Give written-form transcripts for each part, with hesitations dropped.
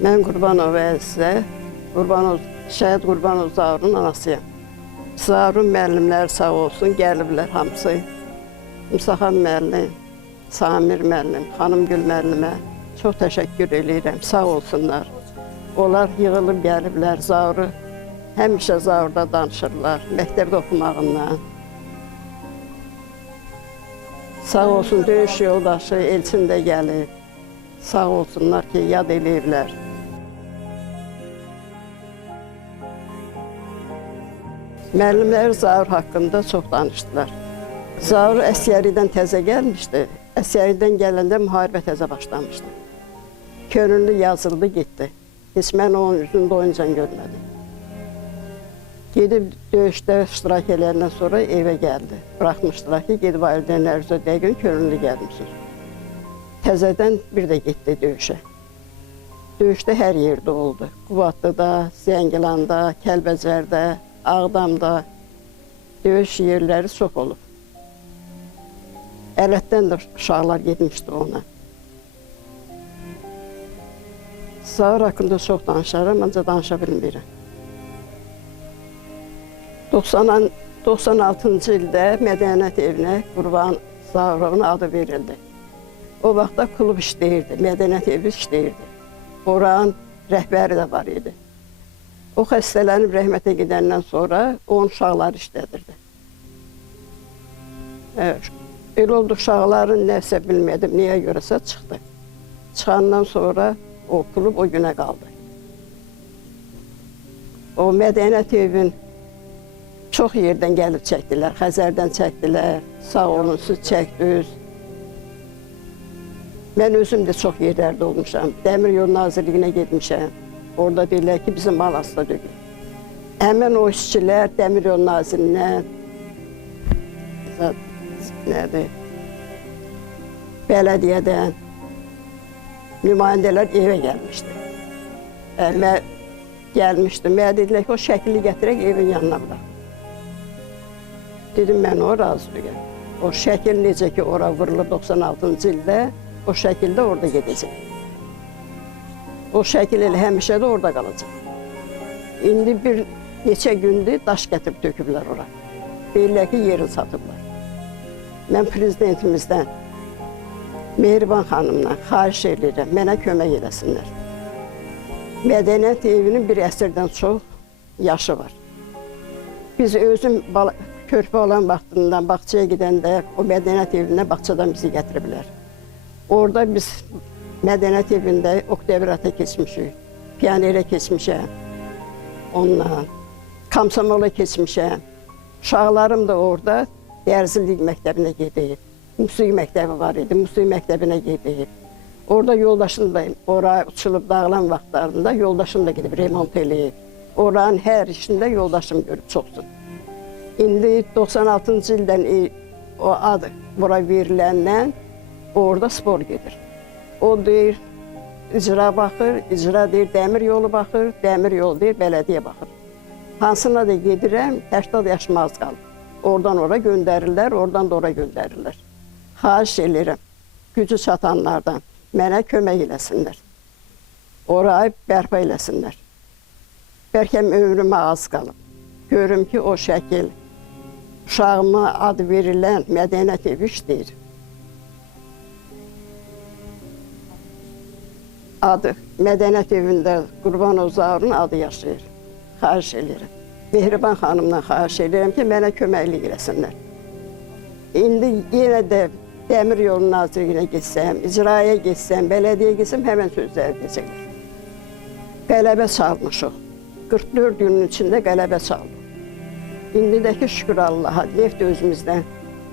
Mən Qurbanov Əzizə, Şəhid Qurbanov Zaurun anasıyam. Zaurun müəllimləri sağ olsun, gəliblər hamısı. Müsaxan müəllim, Samir müəllim, Xanımgül müəllimə çox təşəkkür edirəm, sağ olsunlar. Onlar yığılıb gəliblər, Zauru, həmişə Zaurda danışırlar, məktəbdə oxumağından. Sağ olsun, döyüş yoldaşı Elçin də gəlib. Sağ olsunlar ki, yad eləyiblər. Müəllimləri Zaur haqqında çox danışdılar. Zaur əsgəridən təzə gəlmişdi. Əsgəridən gələndə müharibə təzə başlamışdı. Könüllü yazıldı, getdi. Heç mən onun üzünü doyunca görmədim. Gedib döyüşdə iştirak edəndən sonra evə gəldi. Bıraxmışdılar ki, gedib valideynlər üzə dəqiq könüllü gəlmişsiniz. Təzədən bir də getdi döyüşə. Döyüşdə hər yerdə oldu. Qubadlıda, Zəngilanda, Kəlbəcərdə, Ağdamda döyüş yerləri çox olub. Ələtdən də uşaqlar getmişdi ona. Zaur haqqında çox danışarım, ancaq danışa bilmirəm. 96-cı ildə Mədəniyyət evinə Qurban Zaurovun adı verildi. O vaxtda klub işləyirdi, Mədəniyyət evi işləyirdi. Oranın rəhbəri də var idi. O xəstələnib rəhmətə gedəndən sonra onun uşaqları işlədirdi. Elə oldu, uşaqların nəsə bilmədim, niyə görəsə çıxdı. Çıxandan sonra o klub o günə qaldı. O Mədəniyyət evin çox yerdən gəlib çəkdilər, Xəzərdən çəkdilər, sağ olun, siz çəkdiniz. Mən özüm də çox yerlərdə olmuşam. Dəmir Yol Nazirliyinə getmişəm. Orada deyirlər ki, bizim mal asla dökür. Həmən o işçilər Dəmir Yol Nazirliyindən, bələdiyyədən nümayəndələr evə gəlmişdi. Gəlmişdi, mənə dedilər ki, o şəkili gətirək evin yanına bırak. Dedim, mən o razıyam. O şəkil necə ki, ora vurulub 96-cı ildə, o şəkildə orada gedəcək. O şəkil elə həmişə də orada qalacaq. İndi bir neçə gündür daş gətirib töküblər ora. Deyirlər ki, yerini satıblar. Mən prezidentimizdən, Mehriban xanımdan xahiş edirəm, mənə kömək eləsinlər. Mədəniyyət evinin bir əsrdən çox yaşı var. Biz özüm körpə olan vaxtından bağçaya gedəndə o Mədəniyyət evindən bağçadan bizi gətiriblər. Orada biz Mədəniyyət evində Oktyabrat'a keçmişik, Pionerə keçmişəm, onunla, Komsomola keçmişəm. Uşaqlarım da orada dərzilik məktəbinə gedib, musiqi məktəbi var idi, musiqi məktəbinə gedib. Orada yoldaşım da, oraya uçulub dağılan vaxtlarında yoldaşım da gedib, remont eləyib. Oranın hər işində yoldaşım görüb çoxsun. İndi 96-cı ildən o adı bura veriləndən orada spor gedir. O deyir, icra baxır, icra deyir, dəmir yolu baxır, dəmir yolu deyir, bələdiyyə baxır. Hansına da gedirəm, 80 yaşım az qalıb. Oradan ora göndərirlər, oradan da ora göndərirlər. Xahiş edirəm, gücü çatanlardan mənə kömək eləsinlər. Orayı bərpa eləsinlər. Bəlkə ömrümə az qalıb. Görüm ki, o şəkil, uşağıma adı verilən Mədəniyyət evi işləyir. Adı, Mədəniyyət evində Qurbanov Zaurun adı yaşayır. Xahiş edirəm. Mehriban xanımdan xahiş edirəm ki, mənə köməklik eləsinlər. İndi yenə də Dəmir Yolu Nazirliyinə getsəm, icraya getsəm, bələdiyyə getsəm, həmən sözləri deyəcəklər. Qələbə çalmışıq. 44 günün içində qələbə çaldı. İndi də ki, şükür Allaha, neft özümüzdən,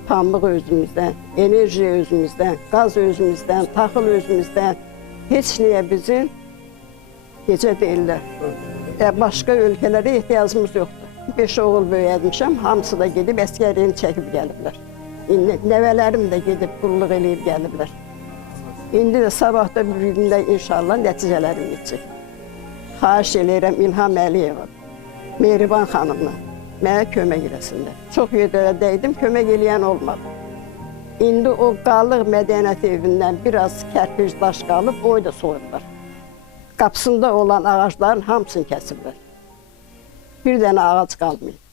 pambıq özümüzdən, enerji özümüzdən, qaz özümüzdən, taxıl özümüzdən, heç niyə bizim gecə deyirlər. Başqa ölkələrə ehtiyacımız yoxdur. 5 oğul böyüdmüşəm, hamısı da gedib əskəriyyəni çəkib gəliblər. İndi nəvələrim də gedib qulluq eləyib gəliblər. İndi də sabahda bir gündə inşallah nəticələrim geçecək. Xahiş eləyirəm İlham Əliyeva, Mehriban xanımla mənə kömək eləsinlər. Çox yerlərə dəydim, kömək eləyən olmadı. İndi o qalıq Mədəniyyət evindən biraz kərpic daş qalıb, o da soyurlar. qapısında olan ağacların hamısını kəsiblər. Bir dənə ağac qalmayıb.